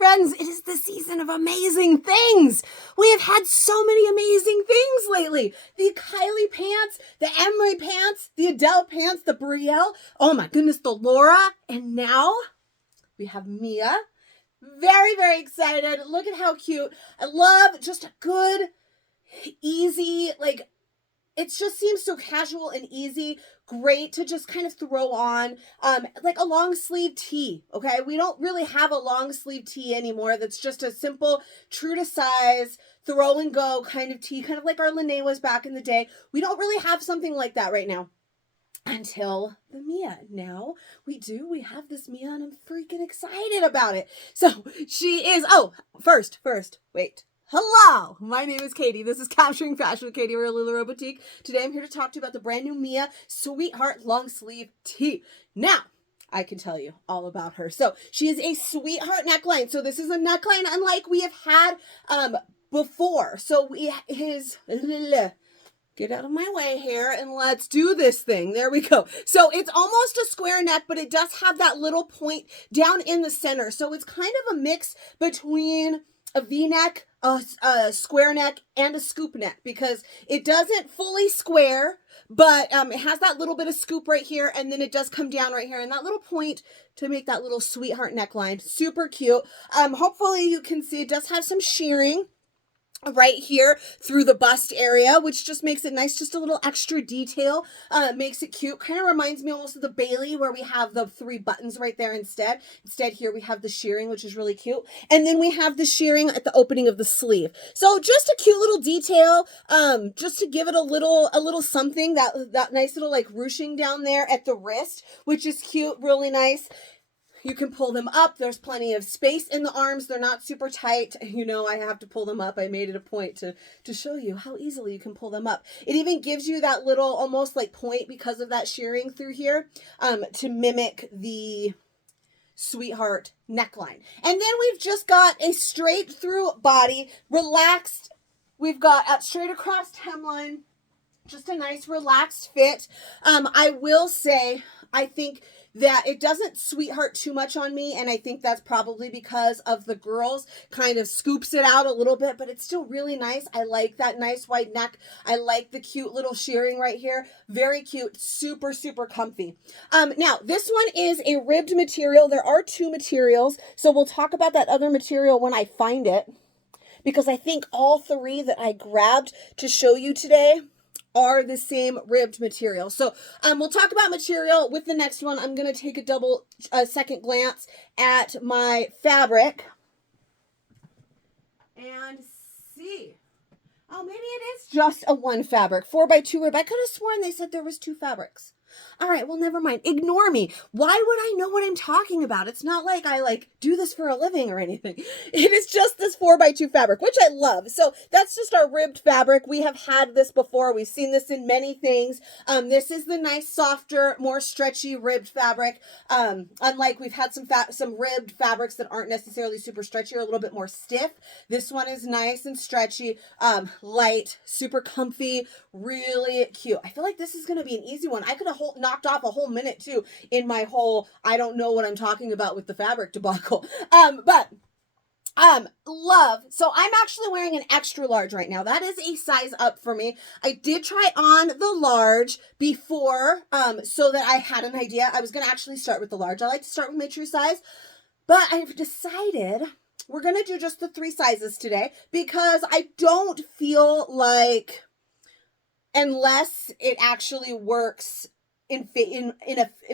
Friends, it is the season of amazing things. We have had so many amazing things lately. The Kylie pants, the Emery pants, the Adele pants, the Brielle. Oh my goodness, the Laura. And now we have Mia. Very, very excited. Look at how cute. I love just a good, easy, it just seems so casual and easy. Great to just kind of throw on, like a long sleeve tee. Okay, we don't really have a long sleeve tee anymore. That's just a simple, true to size, throw and go kind of tee, kind of like our Lene was back in the day. We don't really have something like that right now. Until the Mia. Now we do. We have this Mia and I'm freaking excited about it. So she is, first, wait. Hello, my name is Katie. This is Capturing Fashion with Katie. We're a LuLaRoe boutique. Today I'm here to talk to you about the brand new Mia Sweetheart long sleeve tee. Now, I can tell you all about her. So she is a sweetheart neckline. So this is a neckline unlike we have had before. So get out of my way here and let's do this thing. There we go. So it's almost a square neck, but it does have that little point down in the center. So it's kind of a mix between a V-neck, a square neck, and a scoop neck because it doesn't fully square, but it has that little bit of scoop right here, and then it does come down right here, and that little point to make that little sweetheart neckline. Super cute. Hopefully you can see it does have some shirring right here through the bust area, which just makes it nice. Just a little extra detail, makes it cute. Kind of reminds me almost of the Bailey where we have the 3 buttons right there instead. Instead here we have the shirring, which is really cute. And then we have the shirring at the opening of the sleeve. So just a cute little detail, just to give it a little something, that nice little like ruching down there at the wrist, which is cute, really nice. You can pull them up. There's plenty of space in the arms. They're not super tight. You know, I have to pull them up. I made it a point to show you how easily you can pull them up. It even gives you that little almost like point because of that shirring through here, to mimic the sweetheart neckline. And then we've just got a straight through body, relaxed. We've got a straight across hemline, just a nice relaxed fit. I will say, I think that it doesn't sweetheart too much on me, and I think that's probably because of the girls kind of scoops it out a little bit, but it's still really nice. I like that nice wide neck. I like the cute little shirring right here. Very cute, super, super comfy. Now, this one is a ribbed material. There are 2 materials, so we'll talk about that other material when I find it, because I think all 3 that I grabbed to show you today are the same ribbed material. So we'll talk about material with the next one. I'm going to take a second glance at my fabric and see. Oh, maybe it is just a 1 fabric, 4x2 rib. I could have sworn they said there was 2 fabrics. All right, well, never mind. Ignore me. Why would I know what I'm talking about? It's not like I do this for a living or anything. It is just this 4x2 fabric, which I love. So that's just our ribbed fabric. We have had this before. We've seen this in many things. This is the nice, softer, more stretchy ribbed fabric. Unlike we've had some ribbed fabrics that aren't necessarily super stretchy or a little bit more stiff. This one is nice and stretchy, light, super comfy, really cute. I feel like this is going to be an easy one. I could have knocked off a whole minute too in my whole I don't know what I'm talking about with the fabric debacle. Love. So I'm actually wearing an extra large right now. That is a size up for me. I did try on the large before, so that I had an idea. I was going to actually start with the large. I like to start with my true size, but I've decided we're going to do just the 3 sizes today because I don't feel like, unless it actually works in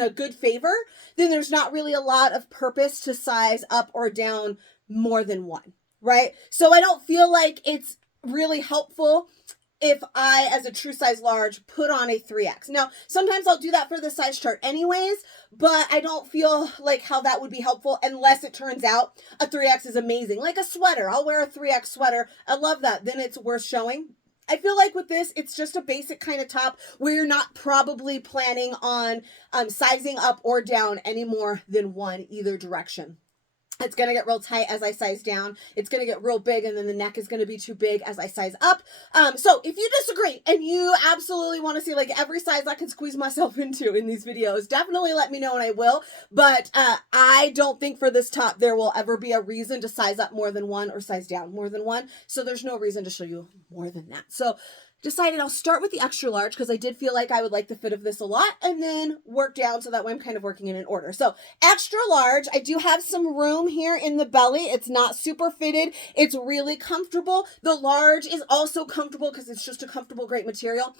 a good favor, then there's not really a lot of purpose to size up or down more than 1, right? So I don't feel like it's really helpful if I, as a true size large, put on a 3X. Now, sometimes I'll do that for the size chart anyways, but I don't feel like how that would be helpful unless it turns out a 3X is amazing. Like a sweater. I'll wear a 3X sweater. I love that. Then it's worth showing. I feel like with this, it's just a basic kind of top where you're not probably planning on sizing up or down any more than 1 either direction. It's going to get real tight as I size down. It's going to get real big, and then the neck is going to be too big as I size up. So if you disagree and you absolutely want to see like every size I can squeeze myself into in these videos, definitely let me know and I will. But I don't think for this top there will ever be a reason to size up more than one or size down more than one. So there's no reason to show you more than that. So decided I'll start with the extra large because I did feel like I would like the fit of this a lot, and then work down so that way I'm kind of working in an order. So extra large, I do have some room here in the belly. It's not super fitted. It's really comfortable. The large is also comfortable because it's just a comfortable, great material.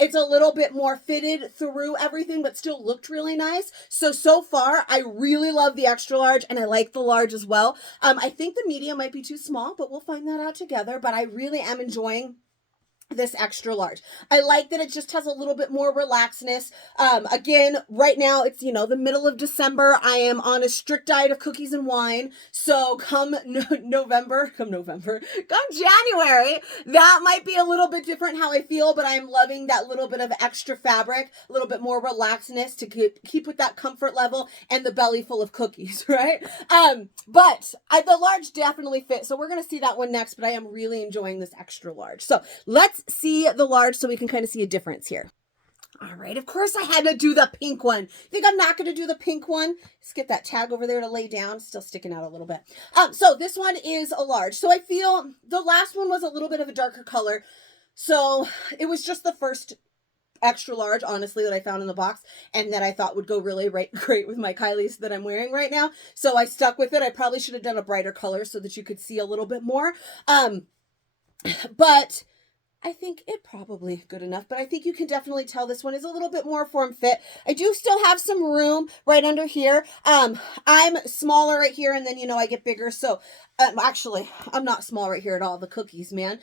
It's a little bit more fitted through everything, but still looked really nice. So far, I really love the extra large, and I like the large as well. I think the medium might be too small, but we'll find that out together. But I really am enjoying this extra large. I like that it just has a little bit more relaxedness. Again, right now it's, the middle of December. I am on a strict diet of cookies and wine. So come January, that might be a little bit different how I feel, but I'm loving that little bit of extra fabric, a little bit more relaxedness to keep with that comfort level and the belly full of cookies, right? But the large definitely fits. So we're going to see that one next, but I am really enjoying this extra large. So let's see the large so we can kind of see a difference here. All right, of course I had to do the pink one. Think I'm not going to do the pink one? Let's get that tag over there to lay down. Still sticking out a little bit. So this one is a large. So I feel the last one was a little bit of a darker color. So it was just the first extra large, honestly, that I found in the box and that I thought would go really great with my Kylie's that I'm wearing right now. So I stuck with it. I probably should have done a brighter color so that you could see a little bit more. But I think it probably good enough, but I think you can definitely tell this one is a little bit more form fit. I do still have some room right under here. I'm smaller right here, and then, I get bigger. So actually, I'm not small right here at all. The cookies, man.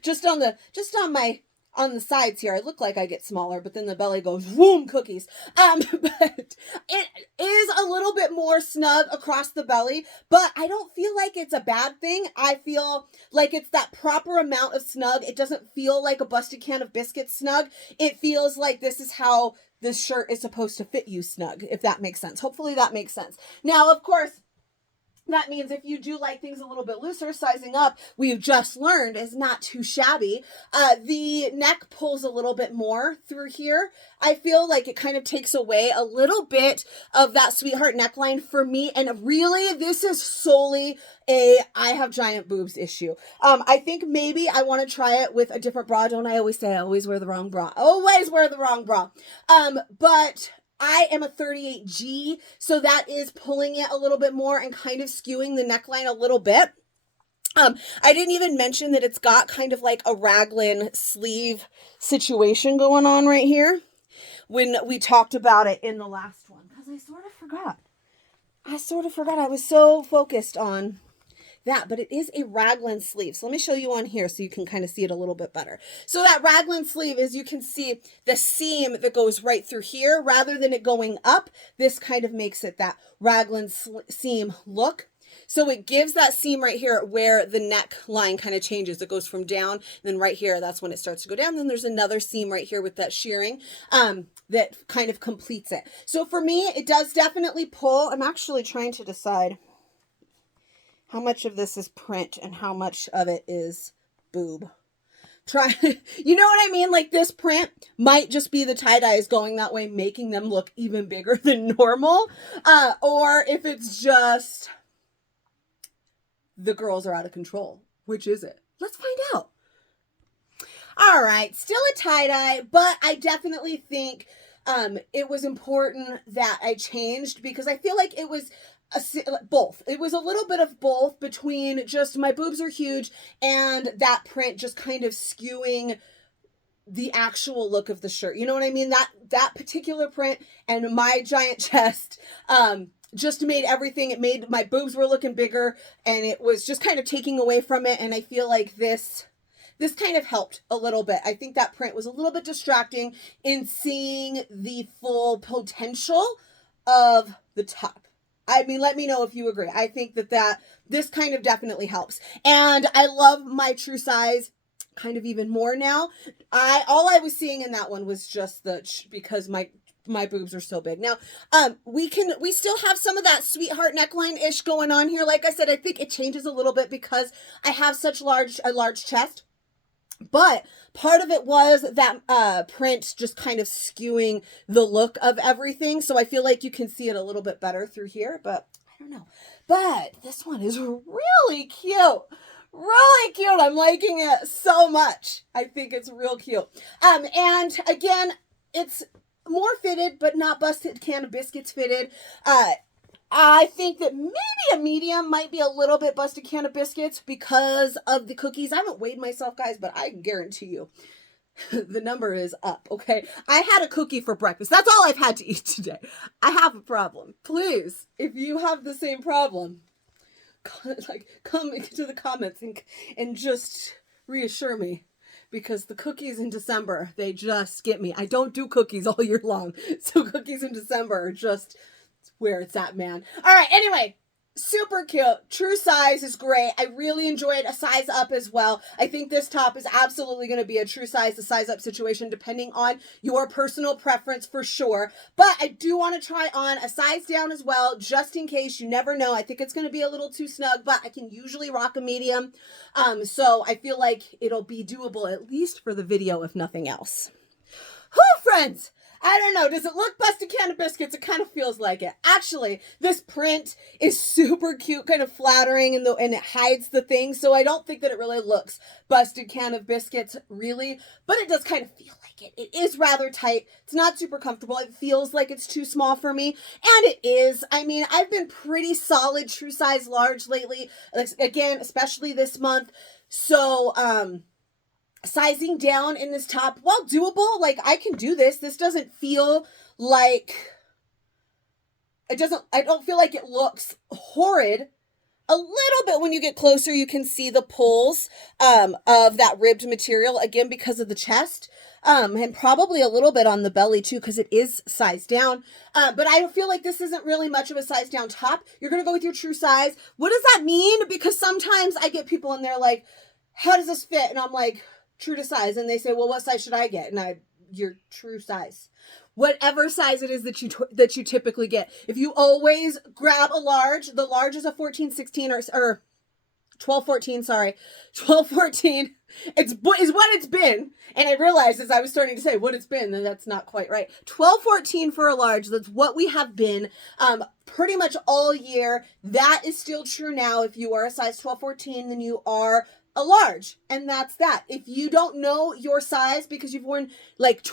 Just on the sides here, I look like I get smaller, but then the belly goes, boom, cookies. But it is a little bit more snug across the belly, but I don't feel like it's a bad thing. I feel like it's that proper amount of snug. It doesn't feel like a busted can of biscuits snug. It feels like this is how this shirt is supposed to fit you snug, if that makes sense. Hopefully that makes sense. Now, of course, that means if you do like things a little bit looser, sizing up, we've just learned, is not too shabby. The neck pulls a little bit more through here. I feel like it kind of takes away a little bit of that sweetheart neckline for me. And really, this is solely I have giant boobs issue. I think maybe I want to try it with a different bra. Don't I always say I always wear the wrong bra? Always wear the wrong bra. But I am a 38G, so that is pulling it a little bit more and kind of skewing the neckline a little bit. I didn't even mention that it's got kind of like a raglan sleeve situation going on right here when we talked about it in the last one, because I sort of forgot. I was so focused on that, but it is a raglan sleeve. So let me show you on here so you can kind of see it a little bit better. So that raglan sleeve is, you can see the seam that goes right through here rather than it going up. This kind of makes it that raglan seam look. So it gives that seam right here where the neckline kind of changes. It goes from down, and then right here, that's when it starts to go down. Then there's another seam right here with that shirring that kind of completes it. So for me, it does definitely pull. I'm actually trying to decide how much of this is print and how much of it is boob. You know what I mean? Like, this print might just be the tie-dyes going that way, making them look even bigger than normal. Or if it's just the girls are out of control. Which is it? Let's find out. All right, still a tie-dye, but I definitely think it was important that I changed, because I feel like it was both. It was a little bit of both, between just my boobs are huge and that print just kind of skewing the actual look of the shirt. You know what I mean? That particular print and my giant chest just made everything. It made my boobs were looking bigger, and it was just kind of taking away from it. And I feel like this kind of helped a little bit. I think that print was a little bit distracting in seeing the full potential of the top. I mean, let me know if you agree. I think that this kind of definitely helps. And I love my true size kind of even more now. All I was seeing in that one was just because my my boobs are so big. Now, we still have some of that sweetheart neckline-ish going on here. Like I said, I think it changes a little bit because I have such a large chest. But part of it was that print just kind of skewing the look of everything. So I feel like you can see it a little bit better through here, but I don't know. But this one is really cute. Really cute. I'm liking it so much. I think it's real cute. And again, it's more fitted, but not busted can of biscuits fitted. I think that maybe a medium might be a little bit busted can of biscuits because of the cookies. I haven't weighed myself, guys, but I can guarantee you the number is up, okay? I had a cookie for breakfast. That's all I've had to eat today. I have a problem. Please, if you have the same problem, come into the comments and just reassure me. Because the cookies in December, they just get me. I don't do cookies all year long. So cookies in December are just where it's at, man. All right, anyway, super cute. True size is great. I really enjoyed a size up as well. I think this top is absolutely going to be a true size, a size up situation, depending on your personal preference for sure. But I do want to try on a size down as well, just in case. You never know. I think it's going to be a little too snug, but I can usually rock a medium. So I feel like it'll be doable, at least for the video, if nothing else. Whew, friends. I don't know. Does it look busted can of biscuits? It kind of feels like it. Actually, this print is super cute, kind of flattering, and it hides the thing. So I don't think that it really looks busted can of biscuits, really. But it does kind of feel like it. It is rather tight. It's not super comfortable. It feels like it's too small for me. And it is. I mean, I've been pretty solid true size large lately. Again, especially this month. So, sizing down in this top, well, doable. Like, I can do this. This doesn't feel like, I don't feel like it looks horrid. A little bit when you get closer, you can see the pulls of that ribbed material, again, because of the chest, and probably a little bit on the belly too, because it is sized down. But I feel like this isn't really much of a size down top. You're going to go with your true size. What does that mean? Because sometimes I get people and they're like, how does this fit? And I'm like, true to size. And they say, well, what size should I get? And your true size, whatever size it is that you typically get. If you always grab a large, the large is a 14-16 or 12-14, sorry. 12-14 is what it's been. And I realized as I was starting to say what it's been, and that's not quite right. 12-14 for a large, that's what we have been pretty much all year. That is still true now. If you are a size 12-14, then you are a large, and that's that. If you don't know your size because you've worn like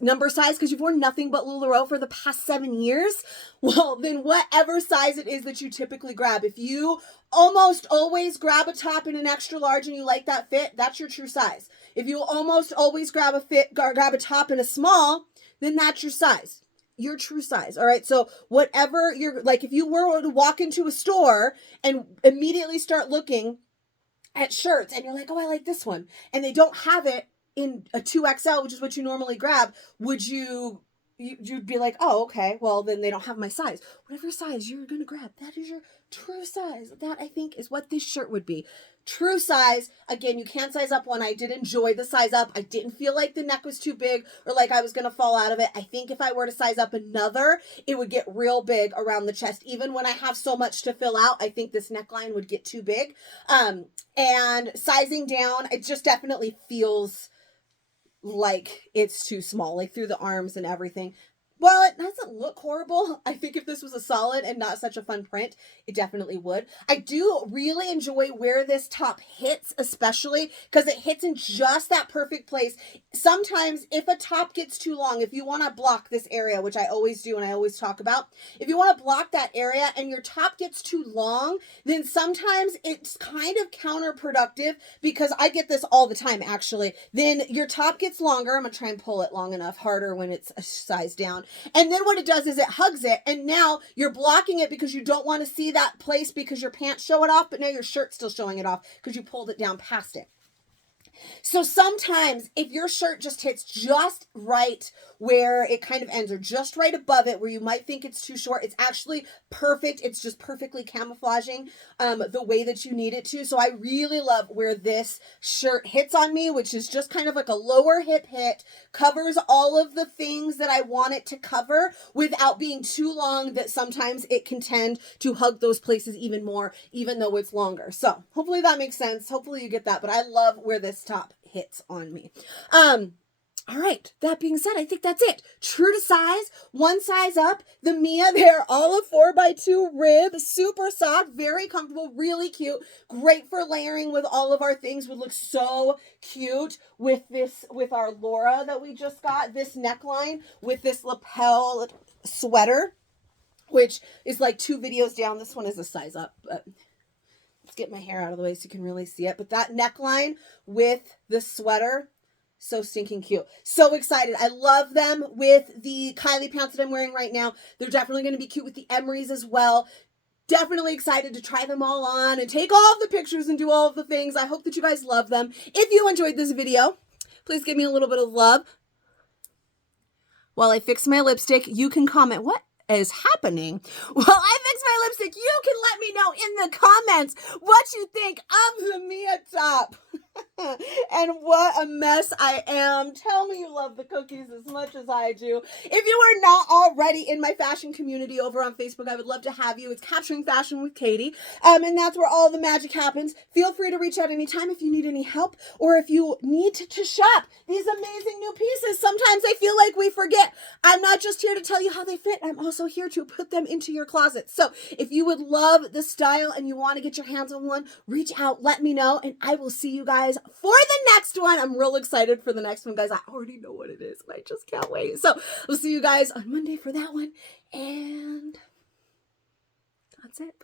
number size because you've worn nothing but LuLaRoe for the past 7 years, well, then whatever size it is that you typically grab, if you almost always grab a top in an extra large and you like that fit, that's your true size. If you almost always grab a top in a small, then that's your size. Your true size. All right. So whatever you're like, if you were to walk into a store and immediately start looking at shirts and you're like, oh, I like this one, and they don't have it in a 2XL, which is what you normally grab, you'd be like, oh, okay, well, then they don't have my size. Whatever size you're going to grab, that is your true size. That, I think, is what this shirt would be. True size. Again, you can't size up one. I did enjoy the size up. I didn't feel like the neck was too big or like I was going to fall out of it. I think if I were to size up another, it would get real big around the chest. Even when I have so much to fill out, I think this neckline would get too big. And sizing down, it just definitely feels like it's too small, like through the arms and everything. Well, it doesn't look horrible. I think if this was a solid and not such a fun print, it definitely would. I do really enjoy where this top hits, especially because it hits in just that perfect place. Sometimes if a top gets too long, if you want to block this area, which I always do and I always talk about, if you want to block that area and your top gets too long, then sometimes it's kind of counterproductive, because I get this all the time, actually. Then your top gets longer. I'm going to try and pull it long enough, harder when it's a size down. And then what it does is it hugs it, and now you're blocking it because you don't want to see that place because your pants show it off, but now your shirt's still showing it off because you pulled it down past it. So sometimes if your shirt just hits just right where it kind of ends, or just right above it where you might think it's too short, it's actually perfect. It's just perfectly camouflaging the way that you need it to. So I really love where this shirt hits on me, which is just kind of like a lower hip hit, covers all of the things that I want it to cover without being too long that sometimes it can tend to hug those places even more, even though it's longer. So hopefully that makes sense. Hopefully you get that, but I love where this top hits on me. All right, that being said, I think that's it. True to size, one size up. The Mia, they're all a 4x2 rib, super soft, very comfortable, really cute, great for layering with all of our things. Would look so cute with this, with our Laura that we just got, this neckline with this lapel sweater, which is like 2 videos down. This one is a size up, but let's get my hair out of the way so you can really see it. But that neckline with the sweater, so stinking cute. So excited. I love them with the Kylie pants that I'm wearing right now. They're definitely going to be cute with the Emerys as well. Definitely excited to try them all on and take all of the pictures and do all of the things. I hope that you guys love them. If you enjoyed this video, please give me a little bit of love. While I fix my lipstick, you can comment, what is happening? While I fix my lipstick, you can let me know in the comments what you think of the Mia top. And what a mess I am. Tell me you love the cookies as much as I do. If you are not already in my fashion community over on Facebook, I would love to have you. It's Capturing Fashion with Katie. And that's where all the magic happens. Feel free to reach out anytime if you need any help or if you need to shop these amazing new pieces. Sometimes I feel like we forget. I'm not just here to tell you how they fit. I'm also here to put them into your closet. So if you would love the style and you want to get your hands on one, reach out, let me know, and I will see you guys for the next one. I'm real excited for the next one, guys. I already know what it is, and I just can't wait. So we'll see you guys on Monday for that one, and that's it.